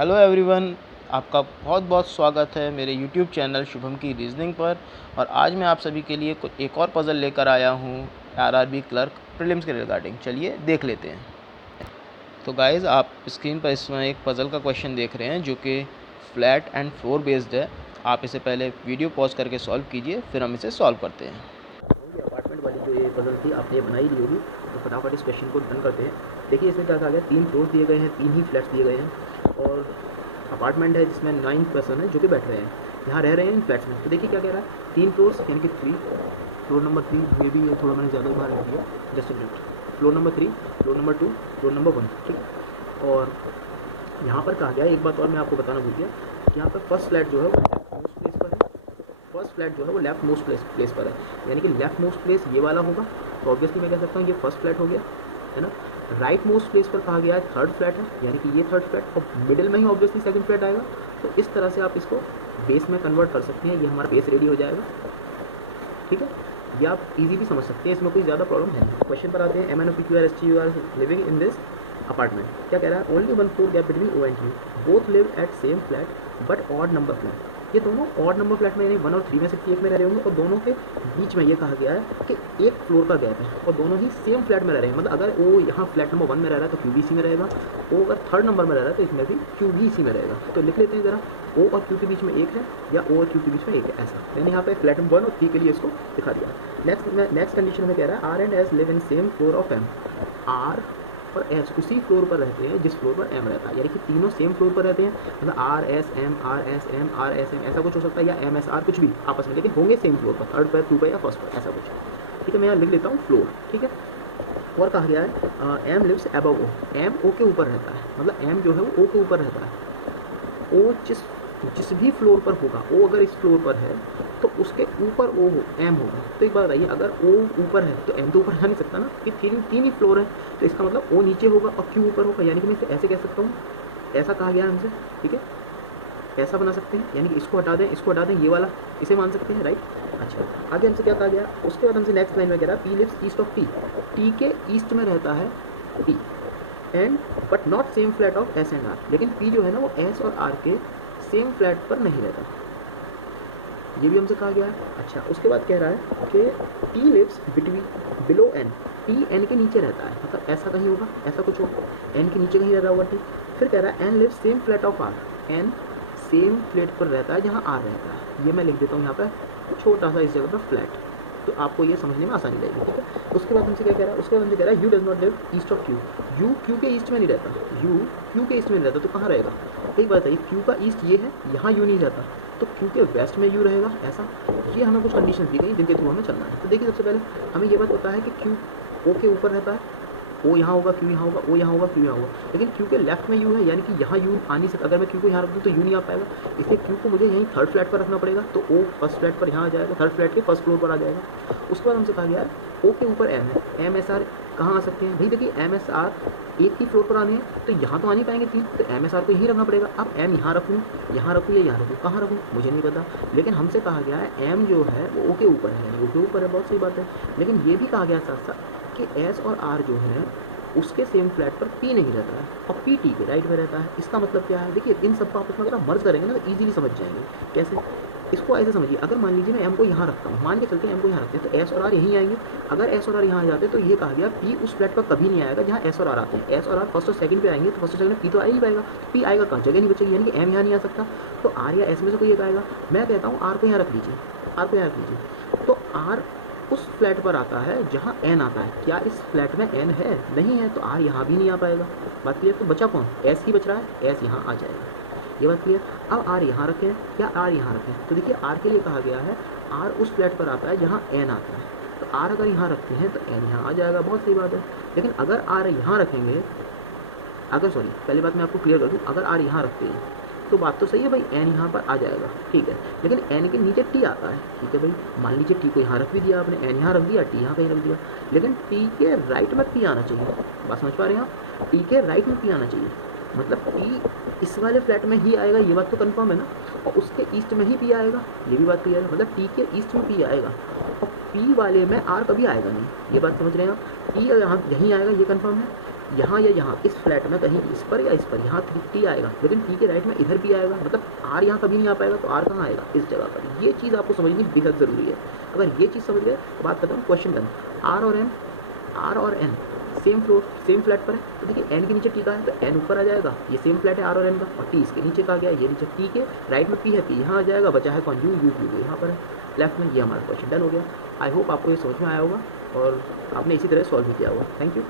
Hello everyone, आपका बहुत बहुत स्वागत है मेरे यूट्यूब चैनल शुभम की रीजनिंग पर। और आज मैं आप सभी के लिए एक और पज़ल लेकर आया हूँ आरआरबी क्लर्क प्रीलिम्स के रिगार्डिंग। चलिए देख लेते हैं। तो गाइज़, आप स्क्रीन पर इसमें एक पज़ल का क्वेश्चन देख रहे हैं जो कि फ्लैट एंड फ्लोर बेस्ड है। आप इसे पहले वीडियो पॉज करके सॉल्व कीजिए, फिर हम इसे सॉल्व करते हैं। अपार्टमेंट वाली जो ये पजल थी आपने ये बनाई दी होगी, तो फटाफट इस क्वेश्चन को डन करते हैं। देखिए इसमें क्या कहा गया, 3 फ्लोर दिए गए हैं, 3 ही फ्लैट्स दिए गए हैं और अपार्टमेंट है जिसमें 9 पर्सन है जो कि बैठ रहे हैं, यहाँ रह रहे हैं इन फ्लैट्स में। तो देखिए क्या कह रहा है, 3 फ्लोर्स यानी कि 3, फ्लोर नंबर 3 में भी ये थोड़ा मैंने ज़्यादा बाहर रख दिया, just minute. Floor number 3, floor number 2, floor number 1, ठीक है। और यहाँ पर कहा गया, एक बात और मैं आपको बताना भूल गया कि यहाँ पर फर्स्ट फ्लैट जो है वो मोस्ट प्लेस पर है, फर्स्ट फ्लैट जो है वो लेफ्ट मोस्ट प्लेस पर है, यानी कि लेफ्ट मोस्ट प्लेस ये वाला होगा। तो ऑब्वियसली मैं कह सकता हूँ ये फर्स्ट फ्लैट हो गया, है ना। राइट मोस्ट प्लेस पर कहा गया है थर्ड फ्लैट है, यानी कि ये थर्ड फ्लैट, और मिडिल में ही ऑब्वियसली सेकंड फ्लैट आएगा। तो इस तरह से आप इसको बेस में कन्वर्ट कर सकते हैं, ये हमारा बेस रेडी हो जाएगा, ठीक है। ये आप इजीली समझ सकते हैं, इसमें कोई ज़्यादा प्रॉब्लम है नहीं। क्वेश्चन पर आते हैं, MNOPQRST you are living in this apartment. क्या कह रहा है, only 1 floor gap between O and Q, both live at same flat but odd number flat. ये दोनों ऑड नंबर फ्लैट में यानी 1 और 3 में से एक में रह रहे होंगे, और दोनों के बीच में ये कहा गया है कि एक फ्लोर का गैप है और दोनों ही सेम फ्लैट में रह रहे हैं। मतलब अगर वो यहाँ फ्लैट नंबर 1 में रह रहा है तो Q भी इसी में रहेगा, वो अगर थर्ड नंबर में रह रहा है तो इसमें भी Q भी इसी में रहेगा। तो लिख लेते हैं ज़रा, O और Q के बीच में एक है या O और Q के बीच में एक है, ऐसा। मैंने यहाँ पे फ्लैट नंबर 1 और 3 के लिए इसको दिखा दिया। नेक्स्ट कंडीशन में कह रहा है, R and S live in same floor of M। R और S उसी फ्लोर पर रहते हैं जिस फ्लोर पर M रहता है, यानी कि तीनों सेम फ्लोर पर रहते हैं। मतलब RSM RSM RSM ऐसा कुछ हो सकता है, या MSR कुछ भी आपस में, लेकिन होंगे सेम फ्लोर पर, थर्ड पर, 2 पर या फर्स्ट पर, ऐसा कुछ, ठीक है। मैं यहाँ लिख लेता हूँ फ्लोर, ठीक है। और कहा गया है M lives above O, M O के ऊपर रहता है, मतलब M जो है वो O के ऊपर रहता है। O जिस भी फ्लोर पर होगा, O अगर इस फ्लोर पर है तो उसके ऊपर O हो, M होगा। तो एक बात बताइए, अगर O ऊपर है तो M तो ऊपर जा नहीं सकता ना, कि तीन ही फ्लोर है, तो इसका मतलब O नीचे होगा और Q ऊपर होगा। यानी कि मैं इसे ऐसे कह सकता हूँ, ऐसा कहा गया हमसे, ठीक है, ऐसा बना सकते हैं। यानी कि इसको हटा दें, इसको हटा दें, ये वाला इसे मान सकते हैं, राइट। अच्छा, आगे हमसे क्या कहा गया, उसके बाद हमसे नेक्स्ट लाइन में कह रहा है, P lives east of T, T के ईस्ट में रहता है P, and but not same flat of S and R। लेकिन P जो है ना वो S और R के सेम फ्लैट पर नहीं रहता, ये भी हमसे कहा गया है। अच्छा, उसके बाद कह रहा है कि T lives below N, T N के नीचे रहता है, मतलब ऐसा कहीं होगा, ऐसा कुछ होगा, N के नीचे कहीं रह रहा होगा T। फिर कह रहा है N lives same flat of R, N same flat पर रहता है जहाँ R रहता है। ये मैं लिख देता हूँ यहाँ पर छोटा सा इस जगह पर फ्लैट, तो आपको ये समझने में आसानी रहेगी, ठीक है। उसके बाद हमसे क्या कह रहा है, उसके बाद हमसे कह रहा है, you does not live east of Q, U Q के ईस्ट में नहीं रहता, U Q के ईस्ट में नहीं रहता, तो कहाँ रहेगा। एक बात बताइए, Q का ईस्ट ये है, यहाँ U नहीं रहता, तो Q के वेस्ट में U रहेगा, ऐसा। ये हमें कुछ कंडीशन दी गई जिनके थ्रू हमें चलना है। तो देखिए, सबसे पहले हमें ये बात पता है कि Q O के ऊपर रहता है, O यहाँ होगा, Q यहाँ होगा, O यहाँ होगा, Q यहाँ होगा, लेकिन Q के लेफ्ट में U है, यानी कि यहाँ U आ नहीं सकता। अगर मैं Q को यहाँ रख दूँ तो U नहीं आ पाएगा, इसलिए Q को मुझे यहीं थर्ड फ्लैट पर रखना पड़ेगा। तो O फर्स्ट फ्लैट पर यहाँ आ जाएगा, थर्ड फ्लैट के फर्स्ट फ्लोर पर आ जाएगा। उसके बाद हमसे कहा गया है, O के ऊपर M है, MSR कहाँ आ सकते हैं भाई। देखिए MSR एक ही फ्लोर पर आने हैं, तो यहाँ तो आ नहीं पाएंगे 3, तो MSR को यहीं रखना पड़ेगा। अब M यहाँ रखूँ, यहाँ रखूँ या यहाँ रखूँ, कहाँ रखूँ मुझे नहीं पता, लेकिन हमसे कहा गया है M जो है वो O के ऊपर है, O के ऊपर है, बहुत सही बात है। लेकिन ये भी कहा गया साथ साथ कि S और R जो है उसके सेम फ्लैट पर P नहीं रहता है और P T के राइट में रहता है। इसका मतलब क्या है, देखिए इन सब को आपस में अगर आप मर्ज करेंगे ना तो ईजिली समझ जाएंगे। कैसे, इसको ऐसे समझिए, अगर मान लीजिए मैं M को यहाँ रखता हूँ, मान के चलते हैं M को यहाँ रखते हैं, तो S और R यहीं आएंगे। अगर S और R यहाँ आ जाते हैं तो ये कहा गया P उस फ्लैट पर कभी नहीं आएगा जहाँ S और R आते हैं। S और R फर्स्ट और सेकंड पे आएंगे, तो फर्स्ट और सेकंड में P तो आ ही पाएगा, P आएगा कहाँ, जगह नहीं बचेगी, यानी कि M यहाँ नहीं आ सकता, तो R या S में से कोई एक आएगा। मैं कहता हूँ R को यहाँ रख लीजिए, R को यहाँ रख लीजिए, तो R उस फ्लैट पर आता है जहाँ N आता है। क्या इस फ्लैट में N है, नहीं है, तो R यहाँ भी नहीं आ पाएगा। बात क्लियर। तो बचा कौन, S ही बच रहा है, S यहाँ आ जाएगा, ये बात क्लियर। अब R यहाँ रखें या R यहाँ रखें, तो देखिए R के लिए कहा गया है R उस फ्लैट पर आता है जहाँ N आता है, तो R अगर यहाँ रखते हैं तो N यहाँ आ जाएगा, बहुत सही बात है। लेकिन अगर R यहाँ रखेंगे, अगर सॉरी पहली बात मैं आपको क्लियर कर दूँ, अगर R यहाँ रखते हैं तो बात तो सही है भाई, N यहाँ पर आ जाएगा, ठीक है। लेकिन N के नीचे T आता है, ठीक है भाई, मान लीजिए T को यहाँ रख भी दिया आपने, N यहाँ रख दिया, T यहाँ कहीं रख दिया, लेकिन T के राइट में P आना चाहिए। बात समझ पा रहे हैं आप, T के राइट में P आना चाहिए, मतलब P इस वाले फ्लैट में ही आएगा, ये बात तो कंफर्म है ना, और उसके ईस्ट में ही P आएगा, ये भी बात क्लियर है। मतलब T के ईस्ट में P आएगा और P वाले में R कभी आएगा नहीं, ये बात समझ रहे हैं आप। P यहाँ यहीं आएगा, ये कंफर्म है। यहाँ या यहाँ इस फ्लैट में कहीं इस पर या इस पर यहाँ टी आएगा, लेकिन टी के राइट में इधर भी आएगा, मतलब आर यहाँ कभी नहीं आ पाएगा, तो आर कहाँ आएगा, इस जगह पर। ये चीज़ आपको समझनी बेहद ज़रूरी है। अगर ये चीज़ समझ गए तो बात करता हूँ क्वेश्चन डन। आर और N same floor same flat पर है, तो देखिए एन के नीचे टी का है तो एन ऊपर आ जाएगा, ये सेम फ्लैट है आर और एन का, और टी इसके नीचे का आ गया, ये नीचे टी के राइट में पी है, पी यहाँ आ जाएगा, बचा है कौन, यू यहाँ पर है लेफ्ट में। ये हमारा क्वेश्चन डन हो गया। आई होप आपको ये समझ में आया होगा और आपने इसी तरह सॉल्व भी किया होगा। Thank you.